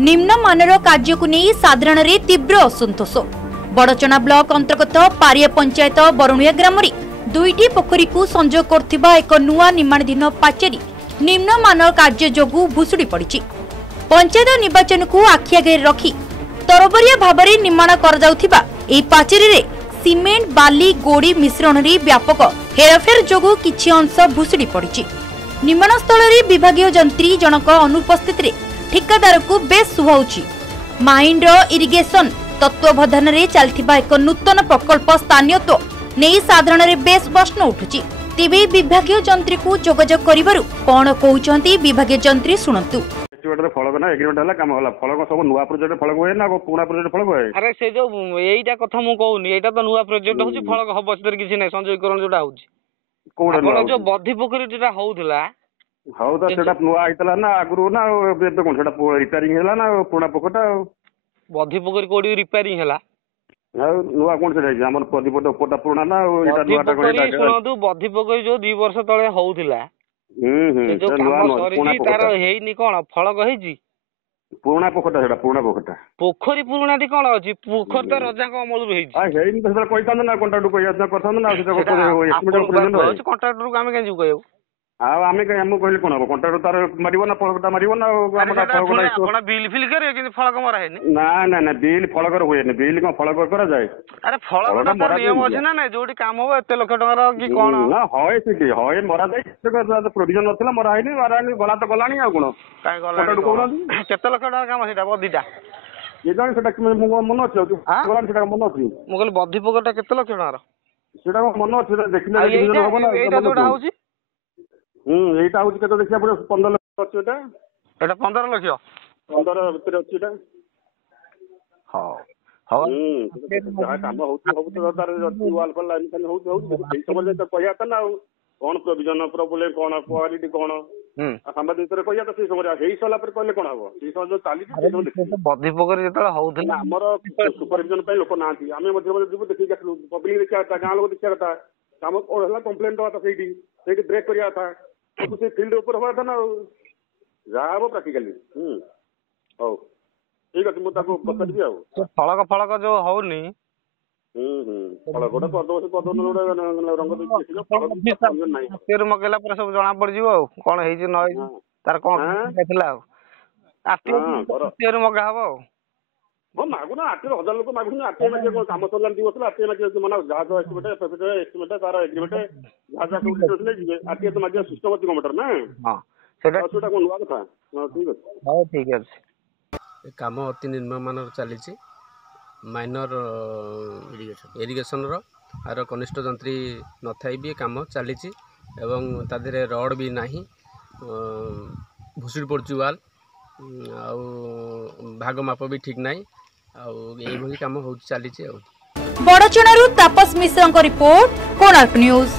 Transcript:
निम्नमानर कार्य को नहीं साधारण तीव्र असंतोष। बड़चना ब्लॉक अंतर्गत पारिया पंचायत बरुणिया ग्राम दुईटी पोखरी को संजोग करथिबा एक नुआ निर्माणाधीन पाचेरी निम्नमानर कार्य जोगु भुसुड़ी पड़ी। पंचायत निर्वाचन को आखि आगे रखी तरबरिया भाव में निर्माण कर पाचेरी रे सीमेंट बाली गोड़ी मिश्रण व्यापक हेरफेर जोगु किछि अंश भुसुड़ी पड़ी। निर्माण स्थल विभागीय जंत्री जनक अनुपस्थित रे ठिकादार को बेस सुहाउछि। माइंड इरिगेशन तत्वावधान रे चलथिबा एक नूतन प्रकल्प स्थानीयत्व नहीं साधारण रे बेस प्रश्न उठुछि। तेबे विभागीय जंत्री को जोगाजोग करिबारु कोन कहउछंती विभागीय जंत्री सुनंतु। फलक ना एग्रीमेंट हला काम हला फलक सब नुआ प्रोजेक्ट फलक होय ना पुराना प्रोजेक्ट फलक होय। अरे से जो एईटा कथा मु कहउनी एटा तो नुआ प्रोजेक्ट होछि फलक हबो सेतर किछि नै संजयकरण जोटा होछि कोडा नुआ जो बधी पोखरी जोटा होउथला हाउ ता सेटा नुआ आइतला ना आगुरु ना बे कोन सेटा रिपेयरिंग होला ना पुराना पोखटा बधी पोखरी कोडी रिपेयरिंग होला नुआ कोन से हमर बधी पोखटा पुराना ना एटा नुआटा कोन सुनदु बधी पोखरी जो 2 वर्ष तळे होउथला जो काम सरी तार हेइनी कोन फलक हेइची पुराना पोखटा सेटा पुराना पोखटा पोखरी पुराना दी कोन अछि पोखर त रजा को अमल हेइची आ हेइनी त सेटा कइतान ना कॉन्ट्रैक्ट को याद करथन ना सेटा एस्टिमेट प्रेजेंट होय कॉन्ट्रैक्टर को आमे केजु कहयो आ आमे के हम कहले कोन हो कॉन्ट्रैक्टर तार मारिबो ना फलकटा मारिबो ना हमटा फलकटा कोन बिल फिल करे कि फलक मरा हेनी ना ना ना बिल फलकर होय ने बिल को फलकर करा जाय। अरे फलकटा तार नियम अछि ना नै जोडी काम हो एते लाख टका की कोन ना होय सिटी होय मरा जाय से प्रोविजन नथला मरा हेनी गला तो गलानी आ कोन काय गला केते लाख टका काम सेटा बदीटा ये जान सेटा मन अछि गलान सेटा मन अछि मो कहले बधी पोकटा केते लाख टका सेटा मन अछि देखिना डिवीजन होबो ना एटा जोडा होछि एटा होछि केते देखिया पड़े 15 लाख अछि एटा एटा 15 लाख 15 भीतर अछि एटा हां हां जहा काम होछि होबो तो तार वाल पर लाइन खाली होछि समझ त कहया त ना कोन प्रोविजन प्रॉब्लम कोन क्वालिटी कोन संबंध भीतर कहया त से समझ हेई सला पर कहले कोन हबो से समझ जो चाली से बधी पोखरी जेतला होउथला हमर सुपरविजन पे लोक नांती आमे मध्ये मध्ये जीव देखि गसलु पब्लिक देखिया था गां लोक देखिया था काम ओहला कंप्लेंट दवा था सेठी ब्रेक करिया था तो से फील्ड ऊपर हवा था ना जाबो प्रैक्टिकली हो ठीक अछि मु ताको बतदिबी आ फलक जो होउनी फलक गोटा करदो से करदो नोडा रंग देखिलो फलक नाही तेर मकेला पर सब जाना पड़ जिवो कोन हेइ जे नय तार कोन देखला आती तेर मगा हबो वो मागुना आटे 1000 लोक मागुना आटे में जो काम चलन दिवस आटे में जो माना जहाज एस्टिमेट तार एग्रीमेंट जहाज को ले जिवे आटे तो मागे सिस्टमैटिक मीटर ना हां सेटा छोटा कोन हुआ था ठीक है हां ठीक है काम अति निम्नमानर चली माइनर इरिगेशन आर कनिष्ठ जंत्री न थाई भी काम चली ताधे रड भी नहीं भुसुड़ी पड़ू वाल भाग माप भी ठीक नहीं आउ काम हो चली। बड़चणारू तापस मिश्र रिपोर्ट कोणार्क न्यूज।